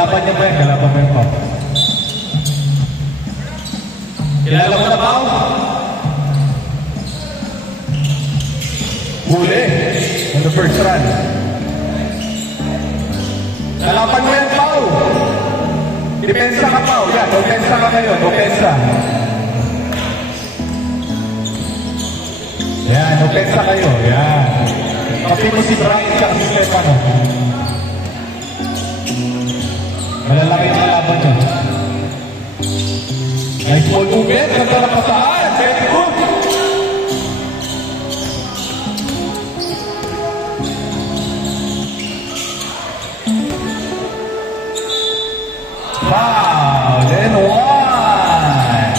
Kalaban niya ba yan? Kalaban mo yung Pao. Kilala mo na Pao? Huli. On the first run. Kalaban mo yan Pao. Depensa ka Pao. Yan, depensa ka ngayon. Depensa. Yan, depensa kayo. Yan. Kasi mo si Brian ka si Stefano. Malalaki ang kalaban nyo. Nice ball movement. Ganda na pasahan. Very good. Foul. And one.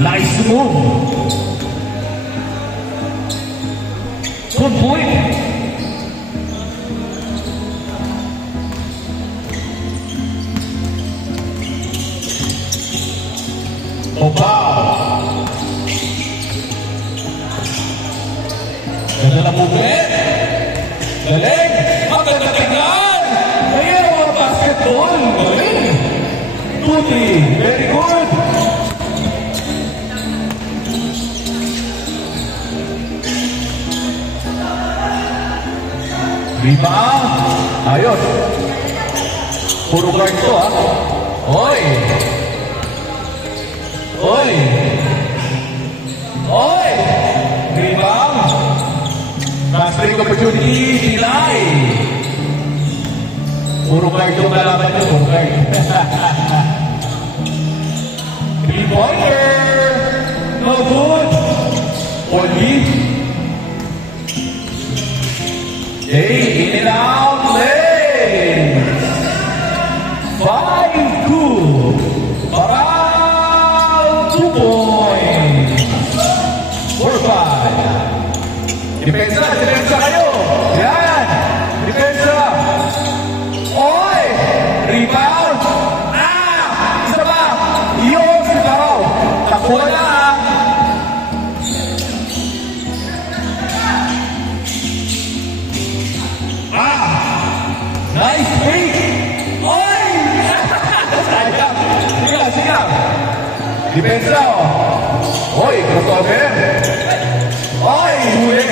Nice move. Good point. Wow. Ganda na movement. Galing. Maganda tingnan. Ayun mga basketball. Galing. Tuti. Very good. Rebound. Ayos. Puro guard to ha. Oy. Oy. Oy. Rebound. Transferring opportunity. Tilay. Puro guard to kalaban nyo. Puro guard. 3-pointer. No good. Only. Hey, in and out, lane. 5-2. Around 2 points. 4-5. Depensa, depensa kayo. Yan. Depensa. Oy. Rebound. Isa ba? Yung si Pao. Takbo na. Nice feet! Oy! Sayang! Sigaw, sigaw! Depensa, oh! Oy, crossover! Oy, huli!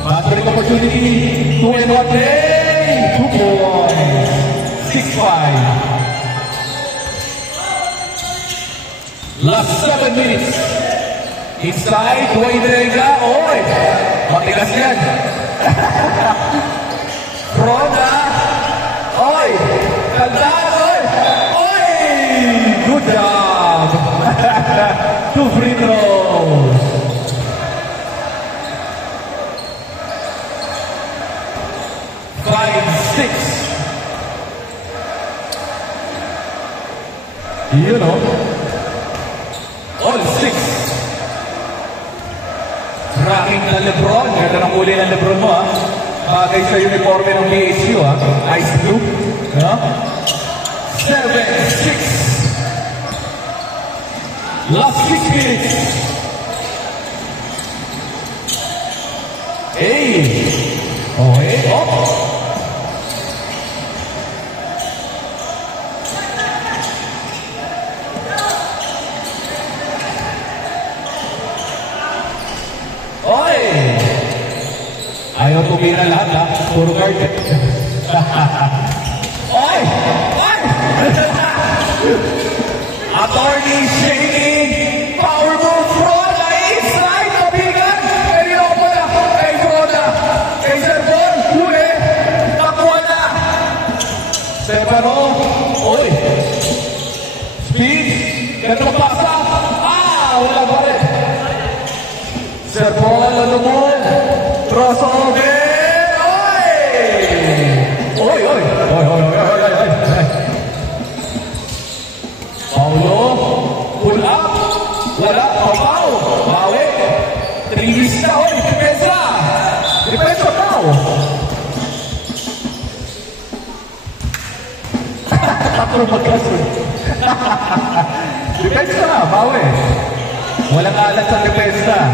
Mastering opportunity! 2 and 1 play! 2 points! 6-5! Last 7 minutes! Inside, Dwayne Rega! Oy! Matigas yan! Roda! Oy! Kaldaan! Oy! Oy! Good job! 2 free throws! Five, 6. You know, all 6. Tracking na Lebron. Ganda ng uli ng Lebron mo, ha? Bagay sa uniforme ng BHU, ha? Ice blue. No? 7-6. Last 6 minutes. Hey! Okay, up. Oy! Ayaw tumira lahat, ha? Puro guard. Oy! Oy! Attorney shaking. Power move from the inside. Kabigan. Kanino ko na. Kay Froda. Kay Servon. Huli. Takwa na. Stefano. Oy! Speed. Ganito pasa. Wala pa rin. Servon. Ano mo? Crossover! Oy! Oy, oy! Oy, oy, oy, oy, oy, oy! Paulo! Pull up! Wala! Pau! Bawi! Trilis na! Oy! Depensa! Depensa! Pau! Tatlo magkasunod. Depensa! Bawi! Walang alat sa depensa.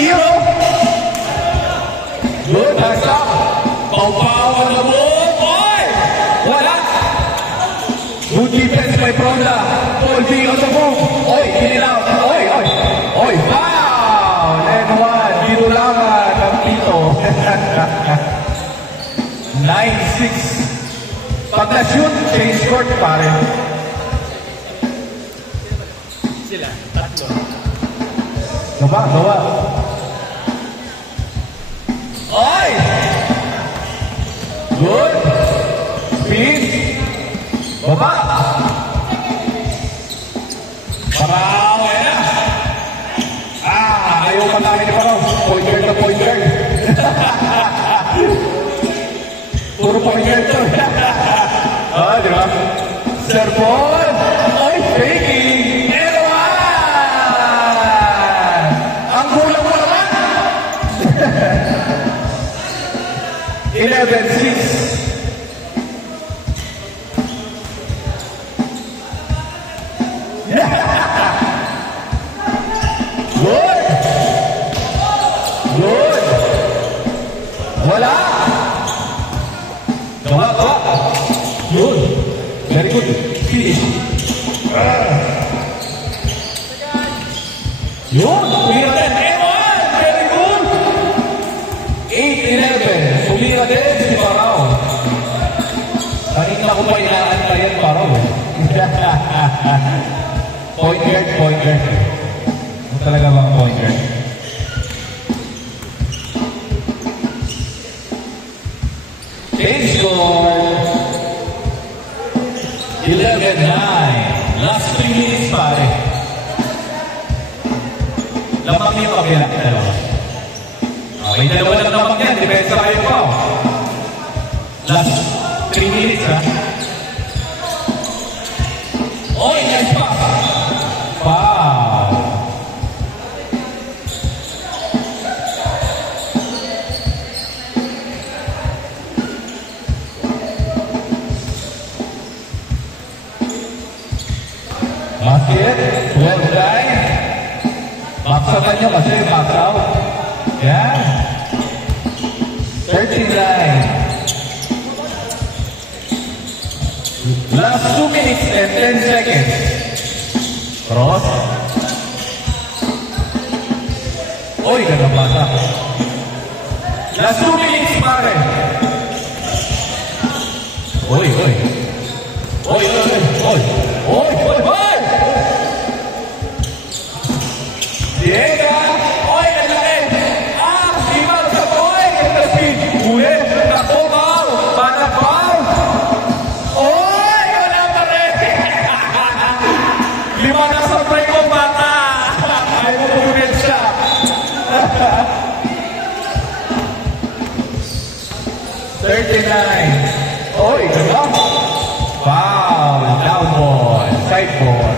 Iyo! Good, hands up! Pau-pawan na buong! Oy! Wala! Good defense by Pronda. Paul B on the move. Oy, kinilaw. Oy, oy. Oy, foul! And one, ginulangan ng Tito. 9-6. Pag na-shoot, change court pare. Sila, tatlo. Gawa. Oy! Good. Speed. Baba. Parang, ayan na. Ayaw pa namin ni Parang. Point guard na point guard. Puro point guard to. Di ba? Serpon. Oy, faking. Ang gulang mo naman. 11-6. Good. Wala. Gawa. Good. Very good. Finish. Yun. Tumira din. Very good. 8-11. Tumira din si Parao. Kanina ko pa inaantayan Parao. Point guard. Ano talaga bang point guard? Change score. 11-9. Last 3 minutes pare. Lamang yung kabila. Dalawa. Okay, dalawa lang lamang yan. Depensa kayo pa. Last 3 minutes ha. Oy, nice pa. Foul. Basket, 12-9. Baksakan nyo kasi max out. Yan. 13-9. Last 2 minutes and 10 seconds. Cross. Oy, gandang bata. Last 2 minutes, pare. Oy. Diego! Oy, nalaki! Simal sa boy! Ganda speed! Huli! Takbo, ball! Banat, ball! Oy! Wala pa rin! 5 na sa break mo, bata! Ayaw mo pumunit siya! Oy, ganda! Foul! Down ball! Side ball!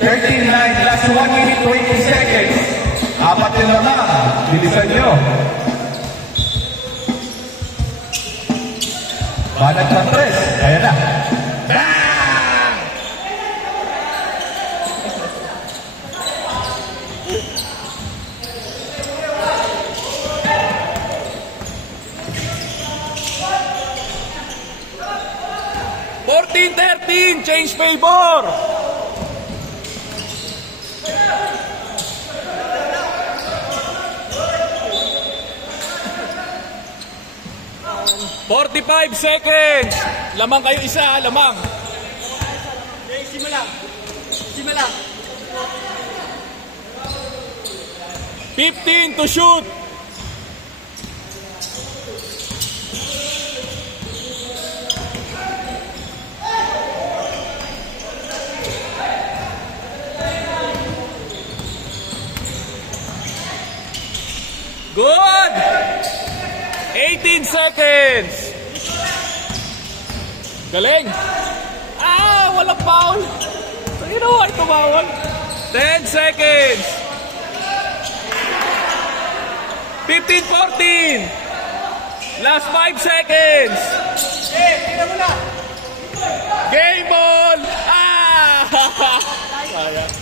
13-9, last 1 minute 20 seconds. Apat yun naman. Bilisan nyo. Banat ng 3. Ayan na. Bang! $14-13, change favor. 45 seconds. Lamang kayo isa, lamang. Okay, simula. 15 to shoot. Good. 18 seconds. Galing. Walang foul. Sino ay tumawag? 10 seconds. 15-14. Last 5 seconds. Game ball. Sayang.